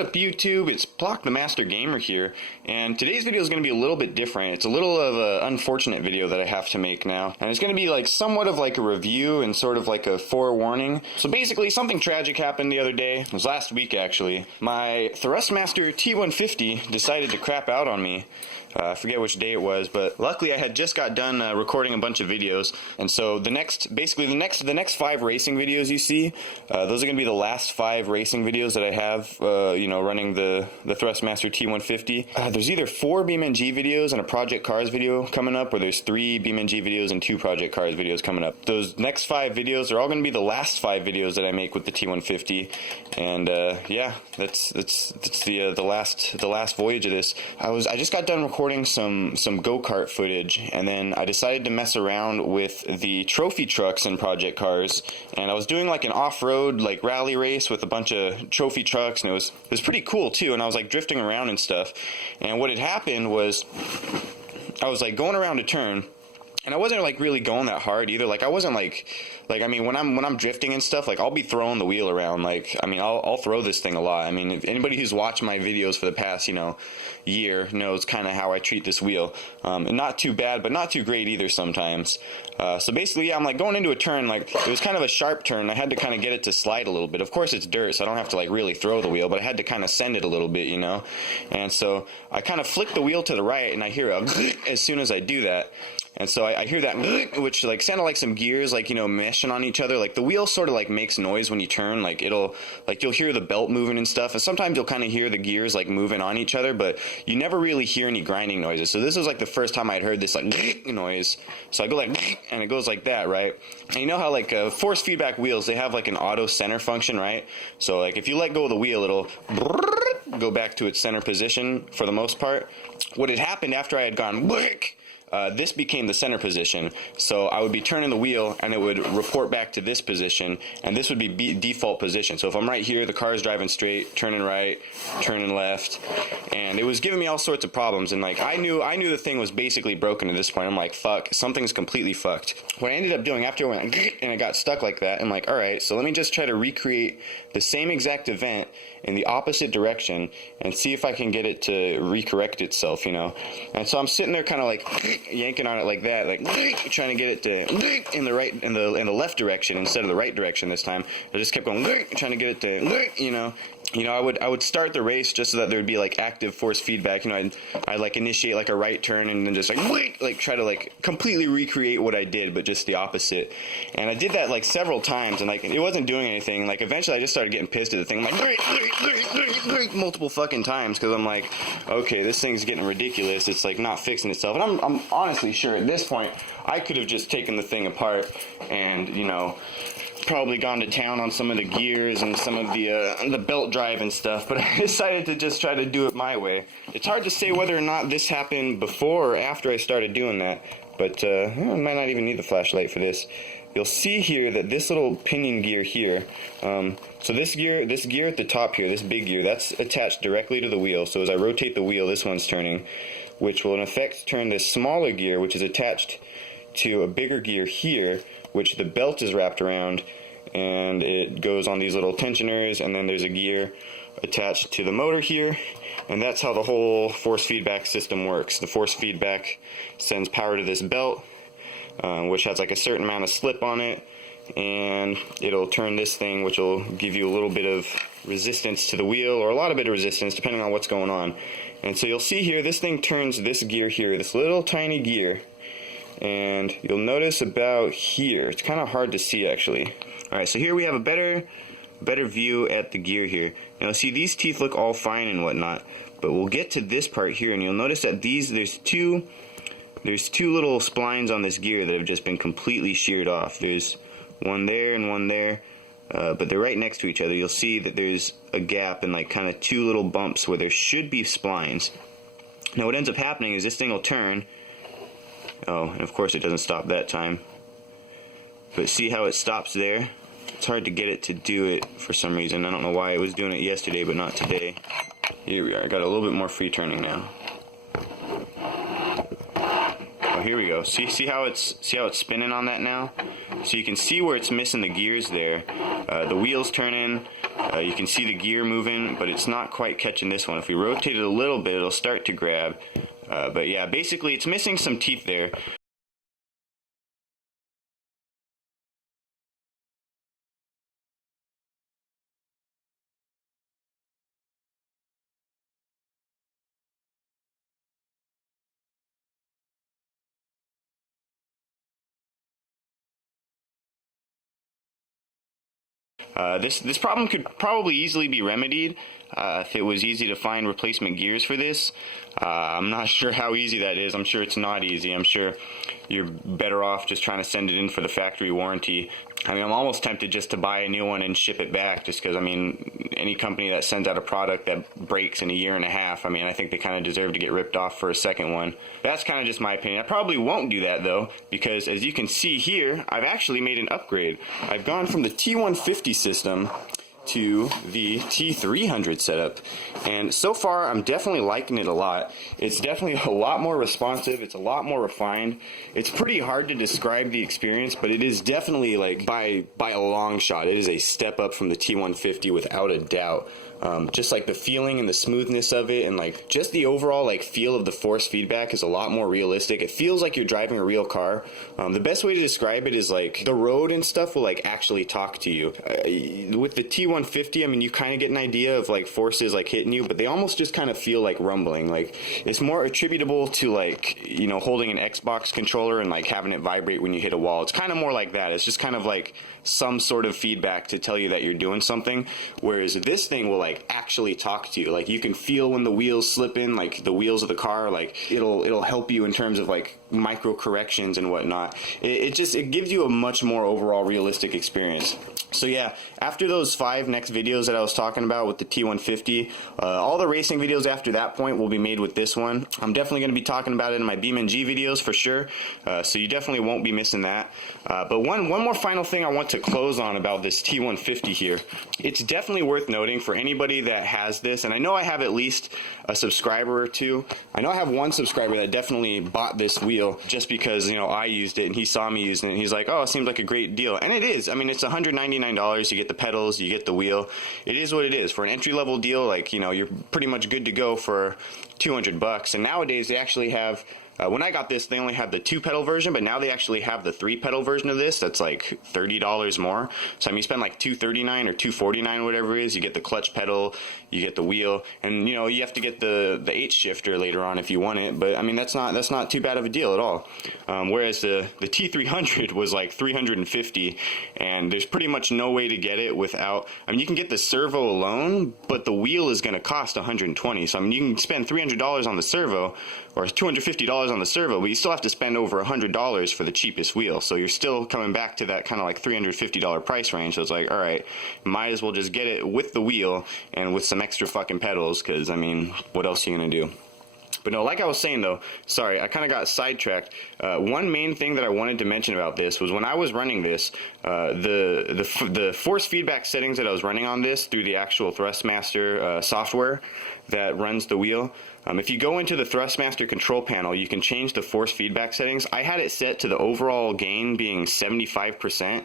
What up YouTube, it's the Master Gamer here, and today's video is going to be a little bit different. It's a little of an unfortunate video that I have to make now, and it's going to be like somewhat of like a review and sort of like a forewarning. So basically something tragic happened the other day. It was last week actually. My THRUSTMASTER T150 decided to crap out on me. I forget which day it was, but luckily I had just got done recording a bunch of videos, and so the next 5 racing videos you see, those are going to be the last 5 racing videos that I have, you know, running the THRUSTMASTER T150. There's either 4 BeamNG videos and a Project Cars video coming up, or there's 3 BeamNG videos and 2 Project Cars videos coming up. Those next 5 videos are all going to be the last 5 videos that I make with the T150, and yeah, that's the last voyage of this. I just got done recording some go-kart footage, and then I decided to mess around with the trophy trucks in Project Cars, and I was doing like an off-road like rally race with a bunch of trophy trucks, and it was pretty cool too, and I was like drifting around and stuff, and what had happened was I was like going around a turn, and I wasn't like really going that hard either. Like I wasn't like I mean, when I'm drifting and stuff, like I'll be throwing the wheel around. Like, I mean, I'll throw this thing a lot. I mean, if anybody who's watched my videos for the past, you know, year knows kind of how I treat this wheel. And not too bad, but not too great either sometimes. So basically, yeah, I'm like going into a turn, like it was kind of a sharp turn. I had to kind of get it to slide a little bit. Of course, it's dirt, so I don't have to like really throw the wheel, but I had to kind of send it a little bit, you know. And so I kind of flick the wheel to the right, and I hear a as soon as I do that. And so I hear that, which like sounded like some gears, like, you know, meshing on each other. Like the wheel sort of like makes noise when you turn. Like it'll, like you'll hear the belt moving and stuff. And sometimes you'll kind of hear the gears like moving on each other, but you never really hear any grinding noises. So this was like the first time I'd heard this like noise. So I go like, and it goes like that, right? And you know how like force feedback wheels, they have like an auto center function, right? So like if you let go of the wheel, it'll go back to its center position for the most part. What had happened after I had gone this became the center position, so I would be turning the wheel and it would report back to this position, and this would be default position. So if I'm right here, the car is driving straight, turning right, turning left, and it was giving me all sorts of problems. And like I knew the thing was basically broken at this point. I'm like, fuck, something's completely fucked. What I ended up doing after I went and it got stuck like that, I'm like, all right, so let me just try to recreate the same exact event in the opposite direction and see if I can get it to recorrect itself, you know. And so I'm sitting there kind of like yanking on it like that, like trying to get it to in the left direction instead of the right direction this time. I just kept going trying to get it to, you know, I would start the race just so that there would be like active force feedback. You know, I'd like initiate like a right turn and then just like try to like completely recreate what I did, but just the opposite. And I did that like several times, and like it wasn't doing anything. Like eventually I just started getting pissed at the thing, like multiple fucking times, because I'm like, okay, this thing's getting ridiculous. It's like not fixing itself. And I'm honestly sure at this point I could have just taken the thing apart and, you know, probably gone to town on some of the gears and some of the belt drive and stuff, but I decided to just try to do it my way. It's hard to say whether or not this happened before or after I started doing that, but I might not even need the flashlight for this. You'll see here that this little pinion gear here, so this gear at the top here, this big gear, that's attached directly to the wheel. So as I rotate the wheel, this one's turning, which will in effect turn this smaller gear, which is attached to a bigger gear here, which the belt is wrapped around, and it goes on these little tensioners, and then there's a gear attached to the motor here, and that's how the whole force feedback system works. The force feedback sends power to this belt, which has like a certain amount of slip on it, and it'll turn this thing, which will give you a little bit of resistance to the wheel, or a lot of bit of resistance depending on what's going on. And so you'll see here, this thing turns this gear here, this little tiny gear, and you'll notice about here, it's kind of hard to see actually. Alright, so here we have a better view at the gear here. Now see, these teeth look all fine and whatnot, but we'll get to this part here, and you'll notice that there's two little splines on this gear that have just been completely sheared off. There's one there and one there, but they're right next to each other. You'll see that there's a gap and like kind of 2 little bumps where there should be splines. Now what ends up happening is this thing will turn. Oh, and of course it doesn't stop that time. But see how it stops there? It's hard to get it to do it for some reason. I don't know why it was doing it yesterday but not today. Here we are. I got a little bit more free turning now. Oh, here we go. See how it's spinning on that now? So you can see where it's missing the gears there. The wheel's turning, You can see the gear moving, but it's not quite catching this one. If we rotate it a little bit, it'll start to grab. But yeah, basically it's missing some teeth there. This problem could probably easily be remedied if it was easy to find replacement gears for this. I'm not sure how easy that is. I'm sure it's not easy. I'm sure you're better off just trying to send it in for the factory warranty. I mean, I'm almost tempted just to buy a new one and ship it back, just because, I mean, any company that sends out a product that breaks in a year and a half, I mean, I think they kind of deserve to get ripped off for a second one. That's kind of just my opinion. I probably won't do that, though, because as you can see here, I've actually made an upgrade. I've gone from the T150 system to the T300 setup, and so far I'm definitely liking it a lot. It's definitely a lot more responsive, it's a lot more refined. It's pretty hard to describe the experience, but it is definitely, like, by a long shot, it is a step up from the T150 without a doubt. Just like the feeling and the smoothness of it, and like just the overall like feel of the force feedback is a lot more realistic. It feels like you're driving a real car. The best way to describe it is like the road and stuff will like actually talk to you. With the T150, I mean, you kind of get an idea of like forces like hitting you, but they almost just kind of feel like rumbling. Like it's more attributable to, like, you know, holding an Xbox controller and like having it vibrate when you hit a wall. It's kind of more like that. It's just kind of like some sort of feedback to tell you that you're doing something, whereas this thing will like actually talk to you. Like you can feel when the wheels slip in, like the wheels of the car, like it'll help you in terms of like micro corrections and whatnot. It gives you a much more overall realistic experience. So yeah, after those 5 next videos that I was talking about with the T150, all the racing videos after that point will be made with this one. I'm definitely going to be talking about it in my BeamNG videos for sure, so you definitely won't be missing that. But one more final thing I want to close on about this T150 here. It's definitely worth noting for anybody that has this, and I know I have at least a subscriber or two. I know I have one subscriber that definitely bought this wheel just because, you know, I used it and he saw me using it and he's like, oh, it seems like a great deal. And it is. I mean, it's $199. You get the pedals, you get the wheel. It is what it is. For an entry-level deal, like, you know, you're pretty much good to go for $200. And nowadays they actually have, when I got this, they only had the 2-pedal version, but now they actually have the 3-pedal version of this that's like $30 more. So I mean, you spend like $239 or $249, whatever it is. You get the clutch pedal, you get the wheel, and you know, you have to get the H shifter later on if you want it. But I mean, that's not too bad of a deal at all. Whereas the T300 was like $350, and there's pretty much no way to get it without. I mean, you can get the servo alone, but the wheel is going to cost $120. So I mean, you can spend $300 on the servo or $250 on the servo, but you still have to spend over $100 for the cheapest wheel. So you're still coming back to that kind of like $350 price range. So it's like, all right, might as well just get it with the wheel and with some extra fucking pedals, because I mean, what else are you gonna do? But no, like I was saying though, sorry, I kind of got sidetracked. One main thing that I wanted to mention about this was when I was running this, the force feedback settings that I was running on this through the actual THRUSTMASTER software that runs the wheel. If you go into the THRUSTMASTER control panel, you can change the force feedback settings. I had it set to the overall gain being 75%,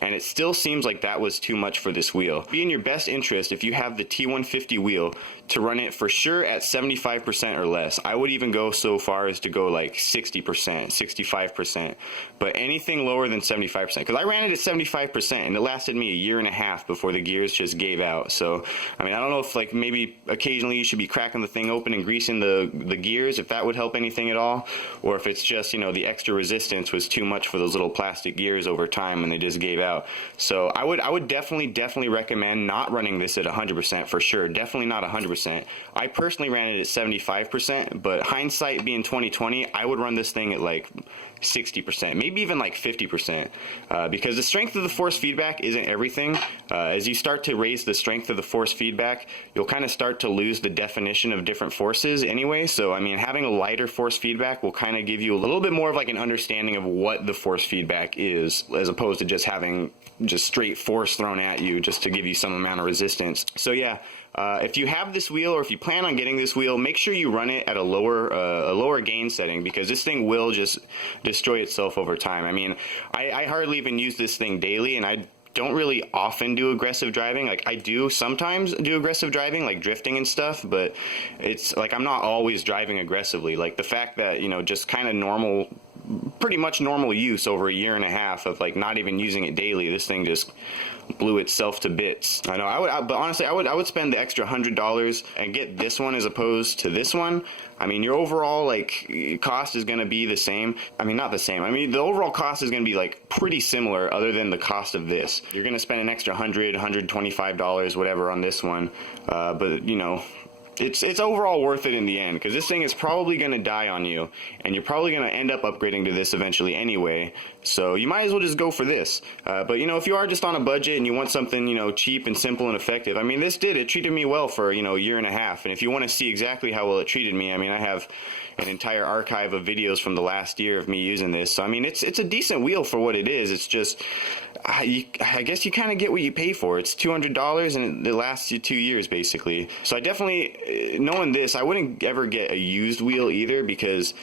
and it still seems like that was too much for this wheel. Be in your best interest, if you have the T150 wheel, to run it for sure at 75% or less. I would even go so far as to go like 60%, 65%, but anything lower than 75%, because I ran it at 75% and it lasted me a year and a half before the gears just gave out. So I mean, I don't know if like maybe occasionally you should be cracking the thing open and greasing the gears, if that would help anything at all, or if it's just, you know, the extra resistance was too much for those little plastic gears over time and they just gave out. So I would definitely recommend not running this at 100% for sure. Definitely not 100%. I personally ran it at 75%, but hindsight being 2020, I would run this thing at like 60%, maybe even like 50%, because the strength of the force feedback isn't everything. As you start to raise the strength of the force feedback, you'll kind of start to lose the definition of different forces anyway. So I mean, having a lighter force feedback will kind of give you a little bit more of like an understanding of what the force feedback is, as opposed to just having just straight force thrown at you just to give you some amount of resistance. So yeah, if you have this wheel, or if you plan on getting this wheel, make sure you run it at a lower gain setting, because this thing will just destroy itself over time. I mean, I hardly even use this thing daily, and I don't really often do aggressive driving. Like, I do sometimes do aggressive driving, like drifting and stuff, but it's like I'm not always driving aggressively. Like, the fact that, you know, just kind of normal, pretty much normal use over a year and a half of like not even using it daily, this thing just blew itself to bits. I know, but honestly, I would spend the extra $100 and get this one as opposed to this one. I mean, your overall like cost is going to be the same. I mean, not the same. I mean, the overall cost is going to be like pretty similar, other than the cost of this. You're going to spend an extra $100, $125, whatever on this one, but you know, it's overall worth it in the end, because this thing is probably going to die on you, and you're probably going to end up upgrading to this eventually anyway, so you might as well just go for this. But you know, if you are just on a budget and you want something, you know, cheap and simple and effective, I mean, it treated me well for, you know, a year and a half. And if you want to see exactly how well it treated me, I mean, I have an entire archive of videos from the last year of me using this. So I mean, it's a decent wheel for what it is. It's just, I guess you kind of get what you pay for. It's $200 and it lasts you 2 years basically. So I definitely, knowing this, I wouldn't ever get a used wheel either, because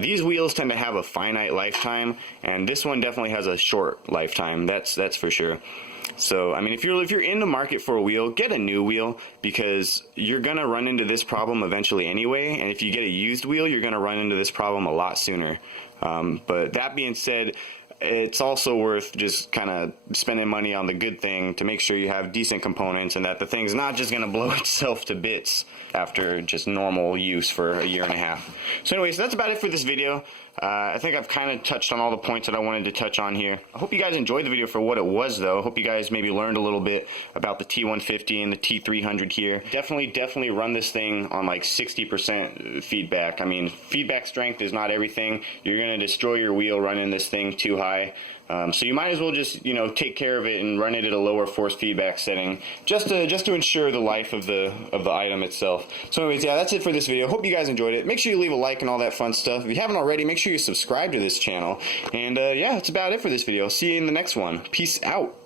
these wheels tend to have a finite lifetime, and this one definitely has a short lifetime. That's for sure. So I mean, if you're in the market for a wheel, get a new wheel, because you're gonna run into this problem eventually anyway. And if you get a used wheel, you're gonna run into this problem a lot sooner. But that being said, it's also worth just kind of spending money on the good thing to make sure you have decent components and that the thing's not just going to blow itself to bits after just normal use for a year and a half. So anyways, that's about it for this video. I think I've kind of touched on all the points that I wanted to touch on here. I hope you guys enjoyed the video for what it was, though. I hope you guys maybe learned a little bit about the T150 and the T300 here. Definitely run this thing on like 60% feedback. I mean, feedback strength is not everything. You're going to destroy your wheel running this thing too high. So you might as well just, you know, take care of it and run it at a lower force feedback setting, just to ensure the life of the item itself. So anyways, yeah, that's it for this video. Hope you guys enjoyed it. Make sure you leave a like and all that fun stuff. If you haven't already, make sure you subscribe to this channel. And yeah, that's about it for this video. I'll see you in the next one. Peace out.